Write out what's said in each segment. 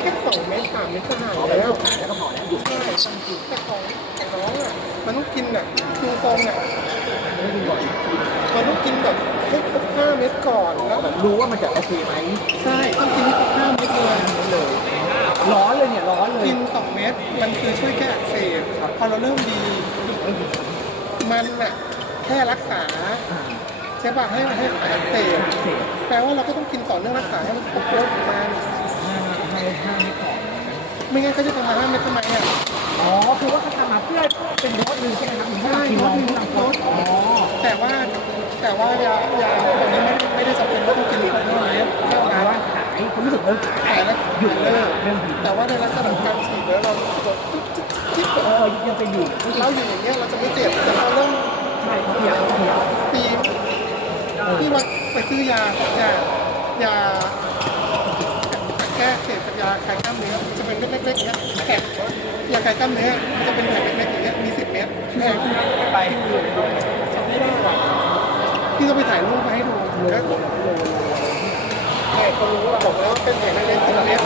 แค่สองเมตรสามเมตรก็หายแล้ว แล้วก็พอแล้วหยุดใช่แต่ของแต่น้องอะมันต้องกินอะคิวซองอะมันต้องกินแบบให้ครบห้าเม็ดก่อนแล้วรู้ว่ามันจะโอเคไหมใช่ต้องกินให้ครบห้าเม็ดเลยเลยร้อนเลยเนี่ยร้อนเลยกินสองเม็ดมันคือช่วยแก้อักเสบพอเราเริ่มดีมันอะแค่รักษาใช่ป่ะให้ให้หายอักเสบแปลว่าเราก็ต้องกินต่อเนื่องรักษาให้มันครบโดสของมัน ห้าให้ห้าไม่พอไม่งั้นเขาจะทำมาห้าเม็ดทำไมอะอ๋อ คือว่าเขาทำมาเพื่อเป็นโดสหนึ่งใช่ไหมครับใช่กินโดลอสงหนึ่งทำโดสอ๋อ แต่ว่าแต่ว่ายายาตัวนี้ไม่ได้ไม่ได้จำเป็นว่าต้องกินครบห้าเม็ดเท่าแต่นั้นว่าหายผมรู้สึกเริ่มหายหายแล้วหยุดเลิเลิกกเริ่มหยุดแต่ว่าในลักษณะของการฉีดแล้วเรารู้สึกว่าจิ๊บจิ๊บจิ๊บเออยังจะอยู่เราอยู่อย่างเงี้ยเราจะไม่เจ็บแต่เราเริ่มใช่เขาเพียเขาเพียปีที่ว่าไปซื้อยาสองอย่างยา แก้อักเสพกับยาคลายกล้ามเนื้อจะเป็นเม็ดเล็กๆอย่ยแข็งยาคลายกล้ามเนื้อมันจะเป็นแผ่นเล็กๆอย่างเงี้ยมีสิบเม็ดแพงไปจำไม่ได้หรอกพี่ต้องไปถ่ายรูปมาให้ดูแล้วใช่เขารู้ว่าบอกแล้วเป็นแผ่นเล็กๆสิบเม็ด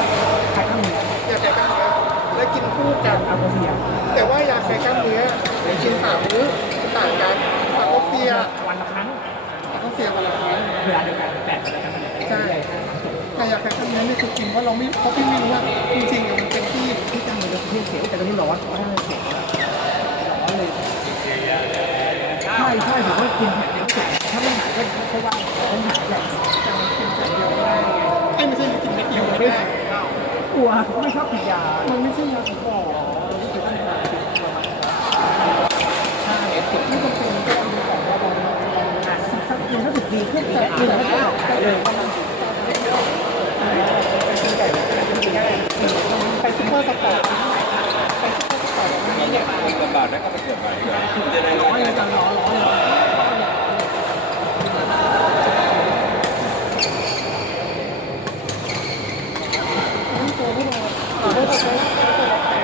ใครต้องมียาคลายกล้ามเนื้อและกินคู่กันอาโมเพียแต่ว่ายาคลายกล้ามเนื้อกินสามมื้อต่างกันอะโคเซียวันละครั้งอะโคเซียวันละครั้ง ว่าเราไม่เพราะพี่ไม่รู้ว่าจริงๆอะมันเป็นที่ที่ตั้งมันจะเพี้ยนเสียแต่ตอนนี้ร้อนร้อนเลยเสียร้อนเลยใช่ใช่ผมว่ากินแผ่นเดียวเสร็จถ้าไม่หายก็ไม่ใช่ว่าต้องหายแบบจะมากินแต่เดียวไม่ได้ไอ้ไม่ใช่กินเม็ดเดียวไม่ได้กลัวไม่ชอบกินยามันไม่ใช่ยาของหมอบจะต้องทานใช่จุดที่จำเป็นก็ดูของเราบาง อะถ้ามันถ้าถึงดีขึ้นอีกหนึ่งแล้วก็เลย ไปซุปเปอร์สปอร์ตไปซุปเปอร์สปอร์ตอันนี้เนี่ย ลำ บากได้ก็ไปเกิดใหม่จะได้ร้อนเลยจังร้อนร้อนเลยนี่ตัวที่เราเราได้ร่างกาย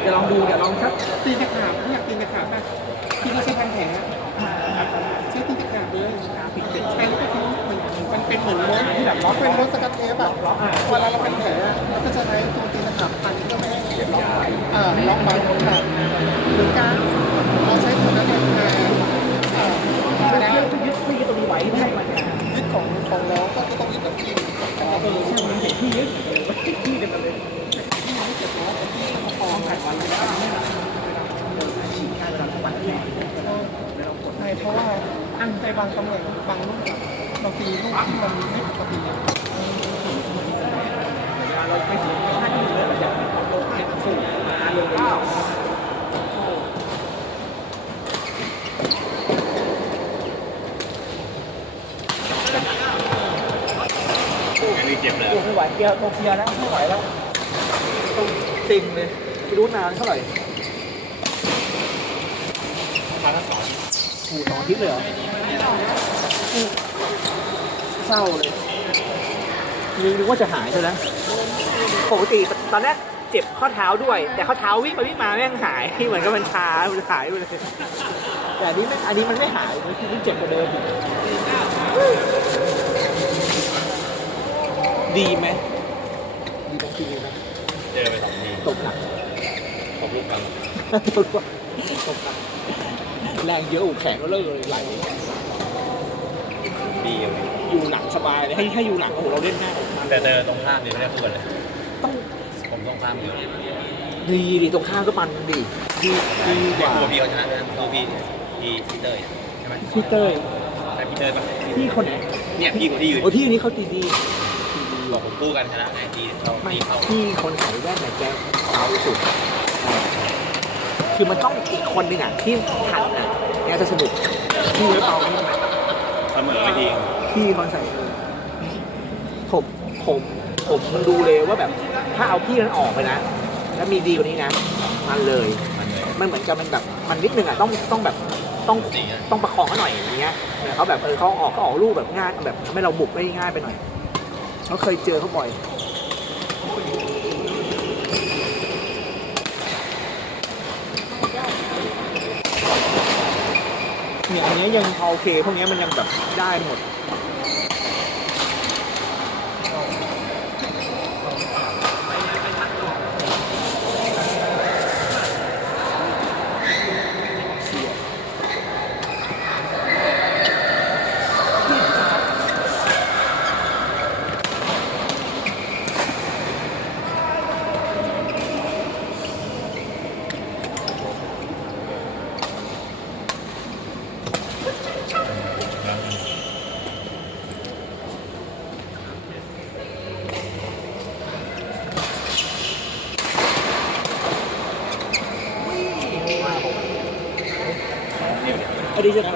เดี๋ยวลองดูเดี๋ยวลองครับตีตะขาบอยากตีตะขาบป่ะที่เขาใช้พันแผลใช้ตีตะขาบเลยปิดเสร็จใช้แล้วก็ทิ้งมันมัน เหมือนม้วนที่แบบล็อกเป็นม้วนสกัดเทปอะเวลาเราเป็นแผลเราก็จะใช้ตัวตีตะขาบพันเพื่อไม่ให้เก็บล็อกเอ่อล็อกบางของขาดหรือการเราใช้ตัวนั้นเนี่ยมาเอ่อเพื่อนะเพื่ยึดเพื่ยึดตรงนี้ไว้ไม่ให้มันยึดของของน้องก็ต้องยึดกับที่องเราเออใช่มันเห็นที่ยึดที่เดียวกันเลยที่ไม่เจ็บน้องแต่ที่ประคองกันวันละฉีดแค่เวลาวันแค่ใช่เพราะว่าอันในบางตำแหน่งบางลูกอะบ เรางทีลูกที่มันไม่ปกติอะเวลาเราไปถึงขั้นที่เหลือมันจะลงให้สูงมาลงเก้าอันนี้เจ็บเลยไม่ไหวเกียร์โตเกียร์แล้วไม่ไหวแล้วต้องติงเลยไม่รู้นานเท่าไหร่มางสอง หูสองอาทิตย์เลยเหรออู้เศร้าเลยนึกว่าจะหายใช่ไหมปกติตอนแรกเจ็บข้อเท้าด้วย แต่ข้อเท้าวิ่งไปวิ่งมาแม่งหายเหมือนกับมันชามันหายไปเลยแต่อันนี้ไม่อันนี้มันไม่หายมันคือมันเจ็บกว่าเดิมอีกดีไหมดีตรงที่ไหมเจอไปสองทีตกหนักผมลูกกันตกหนักตกหนัก แรงเยอะอูแข็งก็เลิกเลยไหลดีเลยอยู่หลังสบายเลยให้ให้อยู่หลังโอ้โหเราเล่นง่ายมากแต่เจอตรงข้ามดีไม่ได้พูดเลยต้องผมต้องข้ามอยู่ดีดีตรงข้ามก็มันดีดีดีกเดี๋ยวว่าตัวพี่เขาชนะนะตัวพี่พี่พี่เตยใช่ไหมพี่เต้ยใช่พี่เตยปะพี่คนไหนเนี่ยพี่คนที่ยืนโอ้พี่นี้เขาตีดีบอกผมคู่กันชนะไงดีเราไม่ตีเข้าพี่คนใส่แว่นไหนแกเอาสุด คือมันต้องอีกคนหนึ่งอะที่ทันอะแกจะสนุกพี่ไว้เป่านี่ไหมเสมอไม่ดีพี่คนใส่เออผมผมผมมันดูเลยว่าแบบ ถ้าเอาพี่นั้นออกไปนะ แล้วมีดีกว่านี้นะ มันเลยมันเลยมันเหมือนจะมันแบบมันนิดนึงอะต้องต้องแบบต้องดีนะต้องประคองเขาหน่อยอย่างเงี้ยเออเขาแบบเออเขาออกเขาออกลูกแบบง่ายแบบทำให้เราบุกได้ง่ายไปหน่อยเขาเคยเจอเขาบ่อยเนี่ ยอันเนี้ยยังพอโอเคพวกนี้มันยังแบบได้หมด ดีใช่ไห